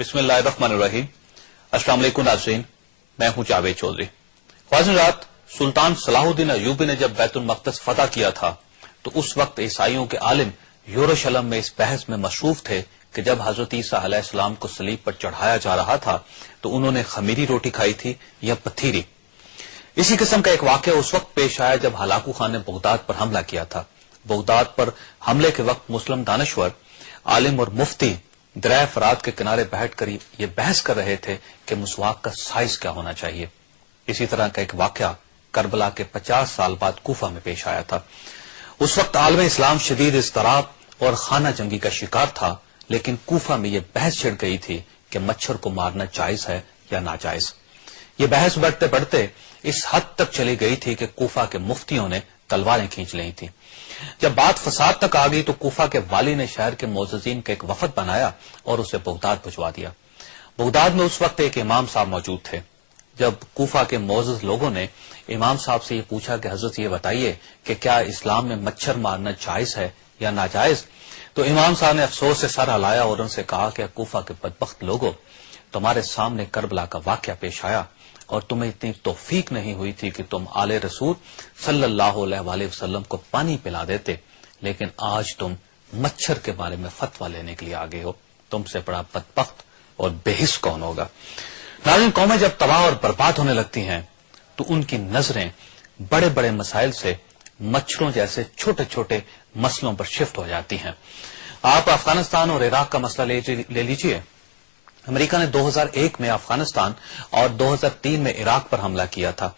बिस्मिल्लाह रहमान रहीम। अस्सलाम वालेकुम नाज़रीन, मैं हूं जावेद चौधरी। ख्वाज़िन रात सुल्तान सलाहुद्दीन अय्यूबी ने जब बैतुल मक़दस फतह किया था तो उस वक्त ईसाइयों के आलिम यरूशलेम में इस बहस में मशरूफ थे कि जब हजरत ईसा अलैहिस्सलाम को सलीब पर चढ़ाया जा रहा था तो उन्होंने खमीरी रोटी खाई थी या पथीरी। इसी किस्म का एक वाकया उस वक्त पेश आया जब हलाकू खान ने बगदाद पर हमला किया था। बगदाद पर हमले के वक्त मुस्लिम दानश्वर, आलिम और मुफ्ती दरिया फरात के किनारे बैठकर ये बहस कर रहे थे कि मुसवाक का साइज क्या होना चाहिए। इसी तरह का एक वाकया करबला के 50 साल बाद कूफा में पेश आया था। उस वक्त आलम इस्लाम शदीद इज़्तिराब और खाना जंगी का शिकार था, लेकिन कूफा में यह बहस छिड़ गई थी कि मच्छर को मारना जायज है या नाजायज। ये बहस बढ़ते बढ़ते इस हद तक चली गई थी कि कूफा के मुफ्तियों ने तलवारें खींच ली थी। जब बात फसाद तक आ गई तो कूफा के वाली ने शहर के मोअज़्ज़िज़ीन का एक वफद बनाया और उसे बगदाद भिजवा दिया। बगदाद में उस वक्त एक इमाम साहब मौजूद थे। जब कूफा के मोअज़्ज़िज़ लोगों ने इमाम साहब से ये पूछा कि हजरत ये बताइए कि क्या इस्लाम में मच्छर मारना जायज है या नाजायज, तो इमाम साहब ने अफसोस से सर हिलाया और उनसे कहा कि कूफा के बदबख्त लोगों, तुम्हारे सामने करबला का वाकया पेश आया और तुम्हें इतनी तौफीक नहीं हुई थी कि तुम आले रसूल सल्लल्लाहु अलैहि वसल्लम को पानी पिला देते, लेकिन आज तुम मच्छर के बारे में फतवा लेने के लिए आगे हो। तुमसे बड़ा बदबख्त और बेहिस कौन होगा। नाज़रीन, कौमें जब तबाह और बर्बाद होने लगती हैं तो उनकी नजरें बड़े बड़े मसाइल से मच्छरों जैसे छोटे छोटे मसलों पर शिफ्ट हो जाती हैं। आप अफगानिस्तान और इराक का मसला ले लीजिए। अमेरिका ने 2001 में अफगानिस्तान और 2003 में इराक पर हमला किया था।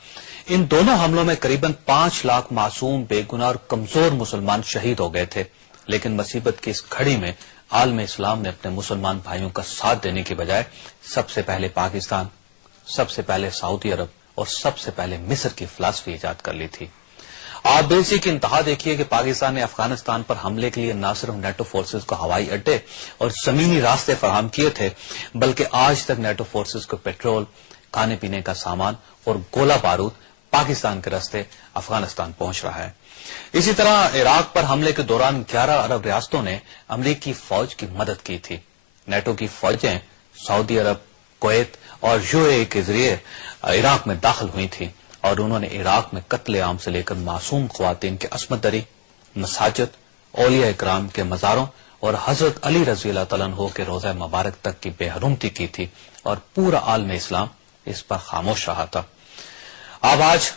इन दोनों हमलों में करीबन 5 लाख मासूम, बेगुनाह और कमजोर मुसलमान शहीद हो गए थे। लेकिन मुसीबत की इस घड़ी में आलम इस्लाम ने अपने मुसलमान भाइयों का साथ देने की बजाय सबसे पहले पाकिस्तान, सबसे पहले सऊदी अरब और सबसे पहले मिस्र की फिलासफी इजाद कर ली थी। आप बेसी की इंतहा देखिए कि पाकिस्तान ने अफगानिस्तान पर हमले के लिए न सिर्फ नेटो फोर्सेज को हवाई अड्डे और जमीनी रास्ते फराहम किए थे, बल्कि आज तक नेटो फोर्सेज को पेट्रोल, खाने पीने का सामान और गोला बारूद पाकिस्तान के रास्ते अफगानिस्तान पहुंच रहा है। इसी तरह इराक पर हमले के दौरान 11 अरब रियासतों ने अमरीकी फौज की मदद की थी। नेटो की फौजें सऊदी अरब, कुवैत और यूएई के जरिए इराक में दाखिल हुई थी और उन्होंने इराक में कत्ले आम से लेकर मासूम ख्वातीन के अस्मत दरी, मसाजिद, औलिया इकराम के मज़ारों और हजरत अली रज़ी अल्लाह तआला अन्हु के रोज़ा मुबारक तक की बेहरुमती की थी और पूरा आलम इस्लाम इस पर खामोश रहा था। अब आज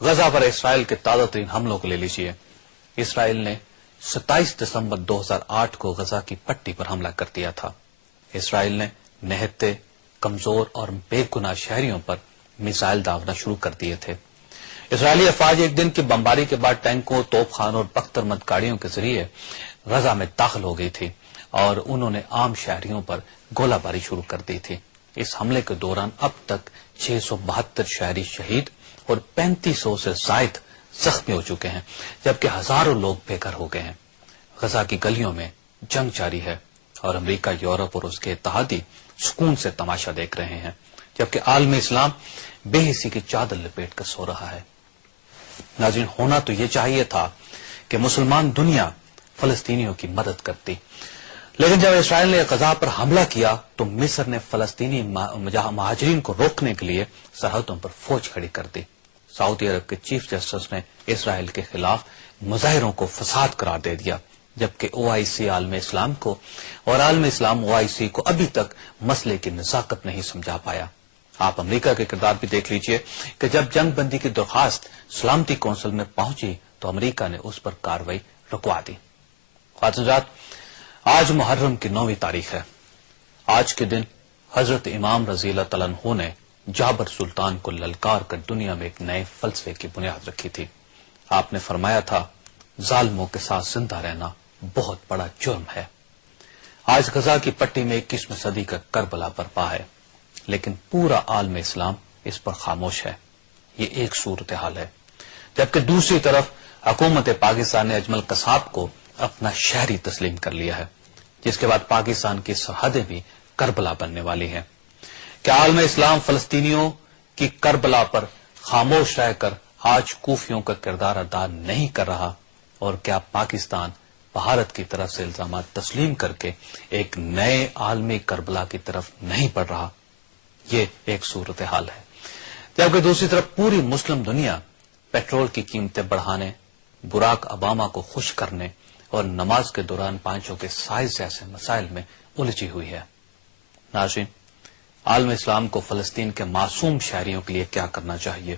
गजा पर इसराइल के ताज़ा तरीन हमलों को ले लीजिए। इसराइल ने 27 दिसंबर 2008 को गजा की पट्टी पर हमला कर दिया था। इसराइल ने निहत्ते, कमजोर और बेगुनाह शहरियों पर मिसाइल दागना शुरू कर दिए थे। इसराइली अफवाज एक दिन की बमबारी के बाद टैंकों, तोपखानों और बख्तरमद गाड़ियों के जरिए गजा में दाखिल हो गई थी और उन्होंने आम शहरियों पर गोलाबारी शुरू कर दी थी। इस हमले के दौरान अब तक 672 शहरी शहीद और 3500 से जायद जख्मी हो चुके हैं, जबकि हजारों लोग बेघर हो गए हैं। गजा की गलियों में जंग जारी है और अमेरिका, यूरोप और उसके इत्तेहादी सुकून से तमाशा देख रहे हैं, जबकि आलम इस्लाम बेहिसी की चादर लपेट कर सो रहा है। नाज़रीन, होना तो ये चाहिए था कि मुसलमान दुनिया फलस्तीनियों की मदद करती, लेकिन जब इसराइल ने गजा पर हमला किया तो मिस्र ने फलस्तीनी महाजरीन को रोकने के लिए सरहदों पर फौज खड़ी कर दी। सऊदी अरब के चीफ जस्टिस ने इसराइल के खिलाफ मुजाहिरों को फसाद करार दे दिया, जबकि ओआईसी आलम इस्लाम को और आलम इस्लाम ओआईसी को अभी तक मसले की नजाकत नहीं समझा पाया। आप अमेरिका के किरदार भी देख लीजिए कि जब जंग बंदी की दरखास्त सलामती कौंसिल में पहुंची तो अमेरिका ने उस पर कार्रवाई रुकवा दी। ख्वातीन, आज मुहर्रम की 9वीं तारीख है। आज के दिन हजरत इमाम रज़ी अल्लाह तआला अन्हु ने जाबर सुल्तान को ललकार कर दुनिया में एक नए फलसफे की बुनियाद रखी थी। आपने फरमाया था, जालिमों के साथ जिंदा रहना बहुत बड़ा जुर्म है। आज गजा की पट्टी में 21वीं सदी का करबला बर्पा है, लेकिन पूरा आलम इस्लाम इस पर खामोश है। ये एक सूरत हाल है, जबकि दूसरी तरफ हुकूमत पाकिस्तान ने अजमल कसाब को अपना शहरी तस्लीम कर लिया है, जिसके बाद पाकिस्तान की सरहदें भी करबला बनने वाली हैं। क्या आलम इस्लाम फलस्तीनियों की करबला पर खामोश रहकर आज कूफियों का किरदार अदा नहीं कर रहा, और क्या पाकिस्तान بھارت کی طرف سے الزامات تسلیم کر کے ایک نئے عالمی کربلا کی طرف نہیں بڑھ رہا، یہ ایک صورتحال ہے۔ جبکہ دوسری طرف پوری مسلم دنیا پیٹرول کی قیمتیں بڑھانے، براک اوباما کو خوش کرنے اور نماز کے دوران پانچوں کے سائز جیسے مسائل میں الجھی ہوئی ہے۔ ناظرین، عالم اسلام کو فلسطین کے معصوم شہریوں کے لیے کیا کرنا چاہیے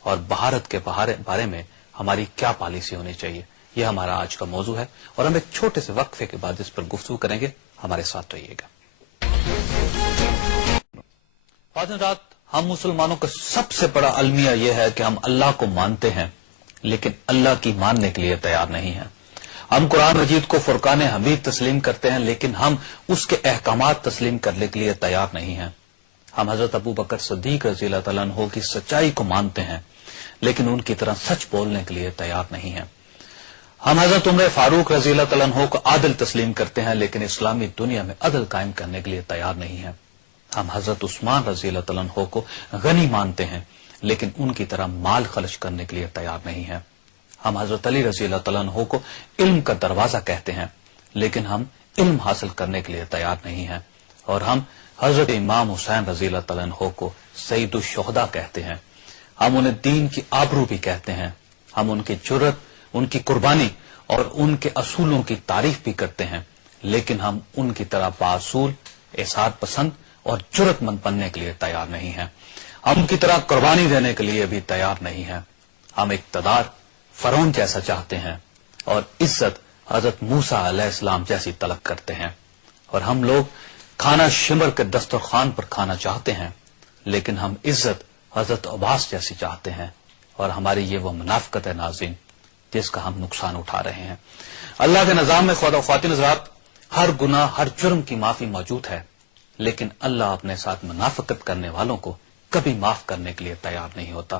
اور بھارت کے بارے میں ہماری کیا پالیسی ہونی چاہیے، یہ ہمارا آج کا موضوع ہے اور ہم ایک چھوٹے سے وقفے کے بعد اس پر گفتگو کریں گے۔ ہمارے ساتھ رہیے گا۔ حضرات، ہم مسلمانوں کا سب سے بڑا المیہ یہ ہے کہ ہم اللہ کو مانتے ہیں لیکن اللہ کی ماننے کے لیے تیار نہیں ہیں۔ ہم قرآن مجید کو فرقان حمید تسلیم کرتے ہیں لیکن ہم اس کے احکامات تسلیم کرنے کے لیے تیار نہیں ہیں۔ ہم حضرت ابو بکر صدیق رضی اللہ تعالیٰ عنہ کی سچائی کو مانتے ہیں لیکن ان کی طرح سچ بولنے کے لیے تیار نہیں ہیں۔ ہم حضرت عمر فاروق رضی اللہ تعالیٰ عنہ کو عادل تسلیم کرتے ہیں لیکن اسلامی دنیا میں عدل قائم کرنے کے لیے تیار نہیں ہیں۔ ہم حضرت عثمان رضی اللہ تعالیٰ عنہ کو غنی مانتے ہیں لیکن ان کی طرح مال خرچ کرنے کے لیے تیار نہیں ہیں۔ ہم حضرت علی رضی اللہ تعالیٰ عنہ کو علم کا دروازہ کہتے ہیں لیکن ہم علم حاصل کرنے کے لیے تیار نہیں ہیں۔ اور ہم حضرت امام حسین رضی اللہ تعالیٰ عنہ کو سید الشہداء کہتے ہیں۔ ہم انہیں دین کی آبرو بھی کہتے ہیں۔ ہم ان کی جرت، ان کی قربانی اور ان کے اصولوں کی تعریف بھی کرتے ہیں لیکن ہم ان کی طرح باصول، احسان پسند اور جرت مند بننے کے لیے تیار نہیں ہیں۔ ہم ان کی طرح قربانی دینے کے لیے بھی تیار نہیں ہیں۔ ہم اقتدار فرعون جیسا چاہتے ہیں اور عزت حضرت موسیٰ علیہ السلام جیسی طلب کرتے ہیں، اور ہم لوگ کھانا شمر کے دسترخوان پر کھانا چاہتے ہیں لیکن ہم عزت حضرت عباس جیسی چاہتے ہیں، اور ہماری یہ وہ منافقت ہے ناظرین جس کا ہم نقصان اٹھا رہے ہیں۔ اللہ کے نظام میں خواتین حضرات، ہر گناہ، ہر جرم کی معافی موجود ہے لیکن اللہ اپنے ساتھ منافقت کرنے والوں کو کبھی معاف کرنے کے لیے تیار نہیں ہوتا۔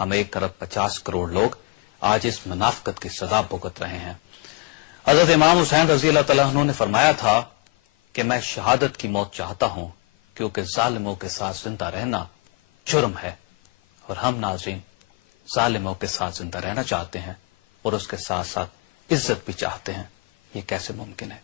ہم 1.50 کروڑ لوگ آج اس منافقت کی سزا بھگت رہے ہیں۔ حضرت امام حسین رضی اللہ تعالیٰ عنہ نے فرمایا تھا کہ میں شہادت کی موت چاہتا ہوں کیونکہ ظالموں کے ساتھ زندہ رہنا جرم ہے، اور ہم ناظرین ظالموں کے ساتھ زندہ رہنا چاہتے ہیں اور اس کے ساتھ ساتھ عزت بھی چاہتے ہیں۔ یہ کیسے ممکن ہے؟